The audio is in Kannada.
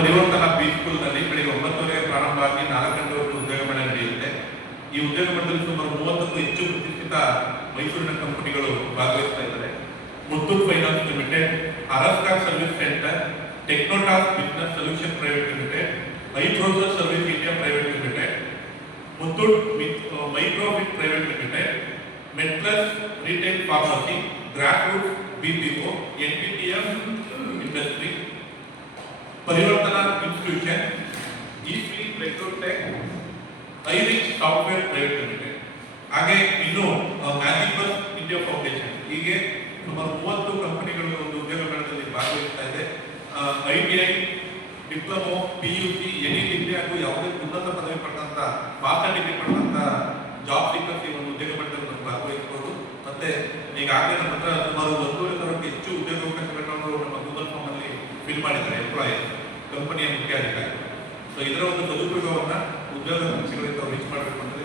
ಪರಿವರ್ತನಾ ಬೀಚ್ ಸ್ಕೂಲ್ನಲ್ಲಿ ಬೆಳಿಗ್ಗೆ ಒಂಬತ್ತುವರೆಗೆ ಪ್ರಾರಂಭ ಆಗಿ ನಾಲ್ಕು ಗಂಟೆವರೆಗೂ ಉದ್ಯೋಗ ಮೇಳ ನಡೆಯುತ್ತೆ. ಈ ಉದ್ಯೋಗ ಸುಮಾರು ಮೂವತ್ತಕ್ಕೂ ಹೆಚ್ಚು ಪ್ರತಿಷ್ಠಿತ ಮೈಸೂರಿನ ಕಂಪನಿಗಳು ಭಾಗವಹಿಸ್ತಾ ಇದ್ದಾರೆ. Muthoot finance limited ಅರಸ್ಕಾ service center, Technotask business solution private limited ಐಪ್ರೋಸರ್ service India private limited, Muthoot microfin private limited, ಮೆಟ್ಲಸ್ retail pharmacy grass root BPO NPTF industry Parivartana institution EC ರೆಕ್ರೂಟೆಕ್ ಐರಿಚ್ software private limited ಹಾಗೆ ಇನ್ನು ಮ್ಯಾಜಿಕಲ್ ಇಂಡಿಯಾ ಫೌಂಡೇಶನ್ ಹೀಗೆ ಸುಮಾರು ಮೂವತ್ತು ಕಂಪನಿಗಳು ಒಂದು ಉದ್ಯೋಗ ಮೇಳದಲ್ಲಿ ಭಾಗವಹಿಸ್ತಾ ಇದೆ. I T I, diploma, P U C, any degree ಹಾಗೂ ಯಾವುದೇ ಉನ್ನತ ಪದವಿ ಪಡೆದಂತಹ ಮಾಸ್ಟರ್ ಡಿಗ್ರಿ ಪಡೆದಂತಹ ಜಾಬ್ ಸಿಕ್ಕಿ ಈ ಒಂದು ಉದ್ಯೋಗ ನಾವು ಭಾಗವಹಿಸಬಹುದು. ಮತ್ತೆ ಈಗಾಗಲೇ ನಮ್ಮ ಹತ್ರ ಸುಮಾರು ಒಂದೂವರೆ ಸಾವಿರಕ್ಕೆ ಹೆಚ್ಚು ಉದ್ಯೋಗಾವಕಾಶಗಳನ್ನು ನಮ್ಮ ಗೂಗಲ್ ಫಾರ್ಮ್ ಅಲ್ಲಿ ಫಿಲ್ ಮಾಡಿದ್ದಾರೆ ಎಂಪ್ಲಾಯಿ ಕಂಪನಿಯ ಮುಖ್ಯ ಅಧಿಕಾರಿ ಸೊ ಇದರ ಒಂದು ಸದುಪಯೋಗವನ್ನ ಉದ್ಯೋಗ ಸಂಸ್ಥೆಗಳಿಗೆ ತಾವು ರೀಚ್ ಮಾಡಬೇಕು ಅಂತ